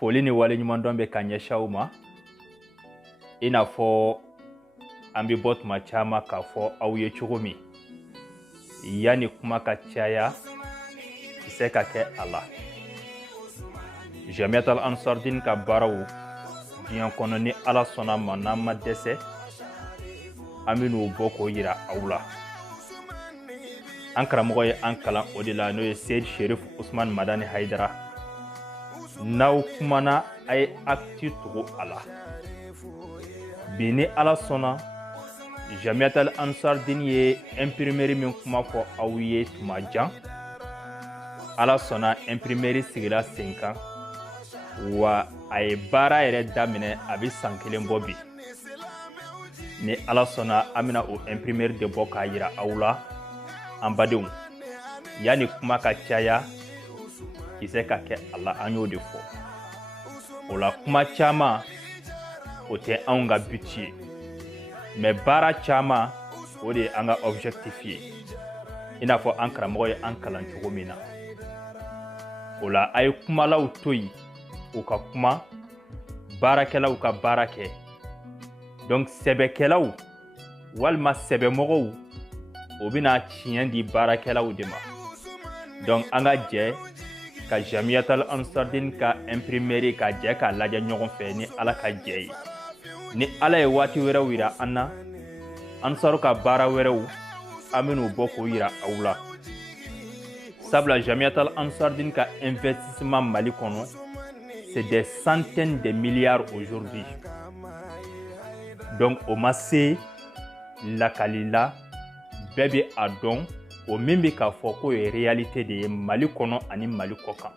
foli ni wale ɲuman dɔn bɛ ka ɲɛsin aw ma i n'a fɔ an bɛ bɔ tuma caman k'a fɔ aw ye cogo min yanni kuma ka caya kisɛ ka kɛ a la Jamiat al-Ansardine ka baaraw diɲɛ kɔnɔ ni Ala sɔnna ma n'an ma dɛsɛ an bɛ n'o bɔ k'o yira aw la an karamɔgɔ ye an kalan o de la n'o ye Seyid Sherif Usman Madani Haidara n'aw kumana a ye acte tugu a la bi ni Ala sɔnna Jamiat al-Ansardine ye imprimerie min kuma fɔ aw ye tuma jan Ala sɔnna imprimerie sigira sen kan wa a ye baara yɛrɛ daminɛ a bɛ san kelen bɔ bi ni Ala sɔnna an bɛna o imprimerie de bɔ k'a yira aw la an badenw yanni kuma ka caya kisɛ ka kɛ a la an y'o de fɔ o la kuma caman o tɛ anw ka but ye mais baara caman o de ye an ka objectif ye i n'a fɔ an karamɔgɔ ye an kalan cogo min na o la a ye kumalaw to yen u ka kuma baarakɛlaw ka baara kɛ donc sɛbɛkɛlaw walima sɛbɛmɔgɔw o bɛna tiɲɛ di baarakɛlaw de ma donc an ka jɛ ka Jamiat al-Ansardine ka imprimerie ka jɛ k'a lajɛ ɲɔgɔn fɛ ni Ala ka jɛ ye ni Ala ye waati wɛrɛw yira an na Ansaru ka baara wɛrɛw an bɛn'u bɔ k'o yira aw la sabula Jamiat al-Ansardine ka investissement Mali kɔnɔ c'est des centaines de milliards aujourd'hui donc o ma se lakali la bɛɛ bɛ a dɔn o min bɛ k'a fɔ k'o ye réalité de ye Mali kɔnɔ ani Mali kɔkan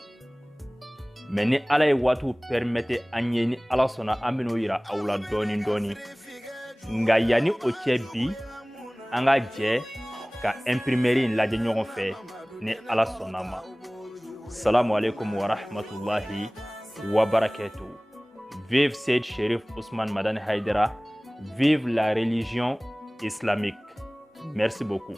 mais ni Ala ye waatiw permettre an ye ni Ala sɔnna an bɛn'o yira aw la dɔɔni dɔɔni nka yanni o cɛ bi an ka jɛ ka imprimerie in lajɛ ɲɔgɔn fɛ ni Ala sɔnna ma salamu alaikum wa rahmatullahi wa barakatuh. Vive Seyid Sherif Usman Madani Haidara, vive la religion islamique. Merci beaucoup.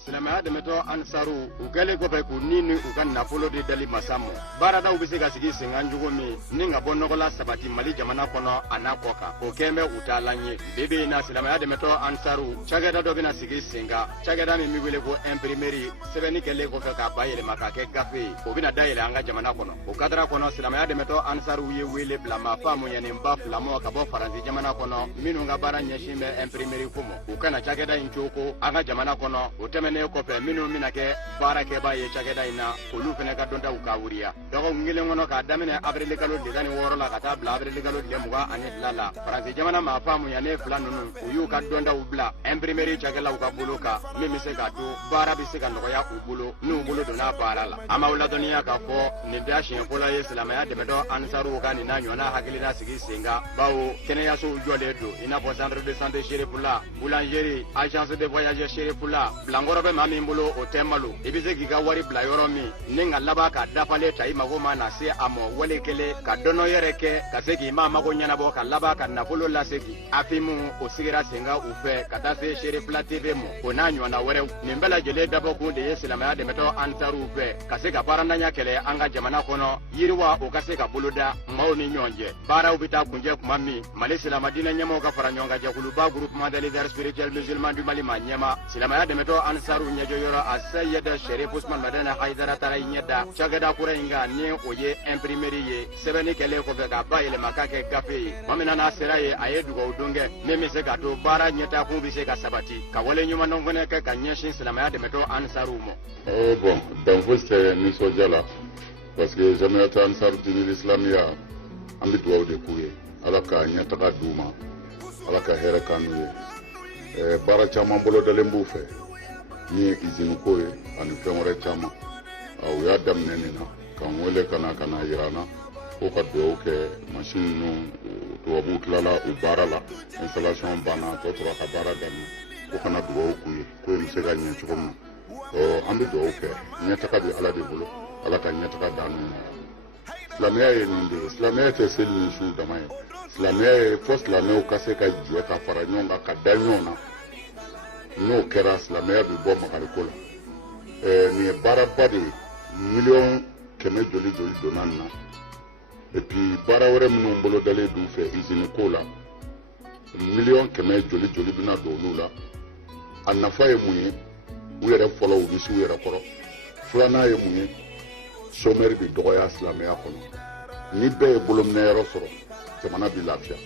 Silamɛya dɛmɛtɔ Ansaru u kɛlen kɔfɛ k'u ni u ka nafolo de dali masa mɔ baaradaw bɛ se ka sigi sen kan cogo min ni ka bɔ nɔgɔla sabati Mali jamana kɔnɔ a n'a kɔ kan o kɛn bɛ u taalan ye bi in na silamɛya dɛmɛtɔ Ansaru cakɛda dɔ bɛna sigi sen kan cakɛda min bɛ wele ko imprimerie sɛbɛnni kɛlen kɔfɛ k'a bayɛlɛma k'a kɛ gafe ye o bɛna dayɛlɛ an ka jamana kɔnɔ o kadara kɔnɔ silamɛya dɛmɛtɔ Ansaru ye wele bila maafa mɔɲɛnenba fila mɔ ka bɔ Faransi jamana kɔnɔ minnu ka baara ɲɛsin bɛ imprimerie ko mɔ u kana cakɛda in cogo an ka jamana kɔnɔ o tɛmɛnen kɔfɛ minnu bɛna kɛ baarakɛbaa ye cakɛda in na olu fana ka dɔntaw ka wuriya dɔgɔkun kelen kɔnɔ k'a daminɛ avril kalo 26 la ka taa bila avril kalo 22 la Faransi jamana maafa mɔɲɛnen fila ninnu u y'u ka dɔntaw bila imprimerie cakɛlaw ka bolo kan min bɛ se k'a to baara bɛ se ka nɔgɔya u bolo n'u bolo donna baara la an b'aw ladɔnniya k'a fɔ nin tɛ siɲɛ fɔlɔ ye silamɛya dɛmɛtɔ Ansaru ka nin n'a ɲɔgɔnna hakilina sigi sen kan bawo kɛnɛyasow jɔlen don i n'a fɔ centre de santé Cherifula boulangerie agence de voyage Cherifula bilankɔrɔ bɛ maa min bolo o tɛ malo i bɛ se k'i ka wari bila yɔrɔ min ni ka laban ka dafalen ta i mago ma na se a mɔ wale kelen ka dɔnɔ yɛrɛ kɛ ka se k'i ma mago ɲɛnabɔ ka laban ka nafolo lasegin afimu o sigira sen kan u fɛ ka taa se Cherifula TV mɔ o n'a ɲɔgɔnna wɛrɛw nin bɛɛ lajɛlen dabɔkun de ye silamɛya dɛmɛtɔ Ansaru fɛ ka se ka baarantanya kɛlɛ an ka jamana kɔnɔ yiriwa o ka se ka boloda maaw ni ɲɔgɔn cɛ baaraw bɛ taa kuncɛ tuma min Mali silamadinɛ ɲɛmaaw ka fara ɲɔgɔn kan jɛkuluba groupement des leaders spirituels musulmans du Mali ma ɲɛma silamɛya dɛmɛtɔ Ansaru ɲɛjɔyɔrɔ a Seyid Sherif Usman Madani Haidara taara i ɲɛda cakɛda kura in kan ni o ye imprimerie ye sɛbɛnni kɛlen kɔfɛ k'a bayɛlɛma k'a kɛ gafe ye maa min n'a sera ye a ye dugawu don kɛ min bɛ se k'a to baara ɲɛtakun bɛ se ka sabati ka wale ɲumanw fana kɛ ka ɲɛsin silamɛya dɛmɛtɔ Ansaru ma. Bon, dan fosi tɛ nisɔndiya la parce que Jamiat al-Ansardine l'Islamiya an bɛ dugawu de k'u ye Ala ka ɲɛtaga d'u ma Ala ka hɛrɛ k'an n'u ye baara caman bolodalen b'u fɛ ni ye usine ko ye ani fɛn wɛrɛ caman u y'a daminɛ nin na k'an wele ka na yira an na ko ka dugawu kɛ machine ninnu tubabuw tilala u baara la installation banna tɔ tora ka baara daminɛ ko kana dugawu k'u ye ko in bɛ se ka ɲɛ cogo min na an bɛ dugawu kɛ ɲɛtaga bɛ Ala de bolo Ala ka ɲɛtaga d'an n'u ma silamɛya ye nin de ye silamɛya tɛ seli ni su dama ye silamɛya ye fo silamɛw ka se ka jɛ ka fara ɲɔgɔn kan ka da ɲɔgɔn na n'o kɛra silamɛya bɛ bɔ magariko la nin ye baaraba de ye miliyɔn 100 joli donna nin na et puis baara wɛrɛ minnu bolo dalen d'u fɛ usine ko la miliyɔn 100 joli bɛna don olu la a nafa ye mun ye u yɛrɛ fɔlɔ u bɛ se u yɛrɛ kɔrɔ filanan ye mun ye chômeur bɛ dɔgɔya silamɛya kɔnɔ ni bɛɛ ye bolominɛyɔrɔ sɔrɔ jamana bɛ lafiya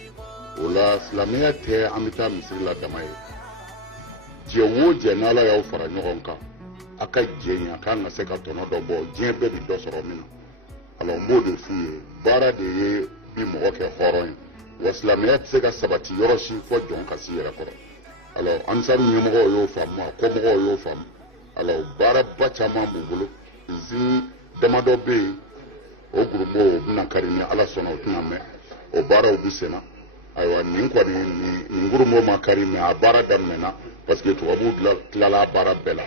o la silamɛya tɛ an bɛ taa misiri la dama ye jɛ o jɛ n'ala y'aw fara ɲɔgɔn kan a ka jɛ in a kan ka se ka tɔnɔ dɔ bɔ diɲɛ bɛɛ bɛ dɔ sɔrɔ min na alors n b'o de f'u ye baara de ye bi mɔgɔ kɛ hɔrɔn ye wa silamɛya tɛ se ka sabati yɔrɔ si fɔ jɔn ka s'i yɛrɛ kɔrɔ alors ansaru ɲɛmɔgɔw y'o faamu a kɔmɔgɔw y'o faamu alors baaraba caman b'u bolo usine damadɔ bɛ yen o gurupo o bɛna kari ni ala sɔnna o tɛna mɛn o baaraw bɛ senna ayiwa nin kɔni nin gurupo ma kari mɛ a baara daminɛna parce que tubabuw tilala a baara bɛɛ la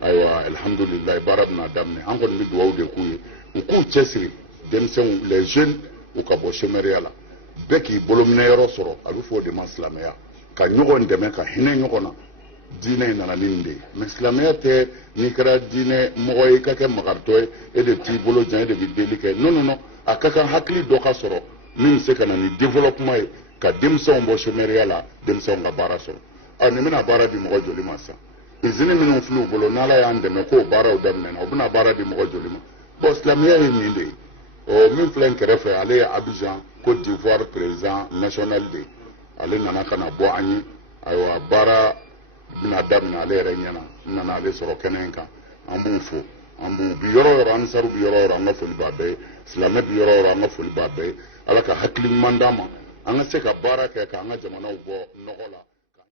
ayiwa alhamdulilayi baara bɛna daminɛ an kɔni bɛ dugawu de k'u ye u k'u cɛsiri denmisɛnw les jeunes u ka bɔ chômeriya la bɛɛ k'i bolominɛyɔrɔ sɔrɔ a bɛ fɔ o de ma silamɛya ka ɲɔgɔn dɛmɛ ka hinɛ ɲɔgɔn na diinɛ in nana ni nin de ye mɛ silamɛya tɛ n'i kɛra diinɛ mɔgɔ ye i ka kɛ makaritɔ ye e de t'i bolo jan e de bɛ deli kɛ non a ka kan hakili dɔ ka sɔrɔ min bɛ se ka na ni développement ye ka denmisɛnw bɔ chômeriya la denmisɛnw ka baara sɔrɔ nin bɛna baara di mɔgɔ joli ma sisan usine minnu filɛ u bolo n'ala y'an dɛmɛ k'o baaraw daminɛna u bɛna baara di mɔgɔ joli ma bon silamɛya ye nin de ye min filɛ n kɛrɛfɛ ale ye Abidjan Côte d'Ivoire président national de ale nana ka na bɔ an ye ayiwa baara bɛna daminɛ ale yɛrɛ ɲɛna n nana ale sɔrɔ kɛnɛ in kan an b'u fo an b'u bi yɔrɔ o yɔrɔ ansaru bi yɔrɔ o yɔrɔ an ka foli b'a bɛɛ ye silamɛ bi yɔrɔ o yɔrɔ an ka foli b'a bɛɛ ye ala ka hakili ɲuman d'an ma an ka se ka baara kɛ k'an ka jamanaw bɔ nɔgɔ la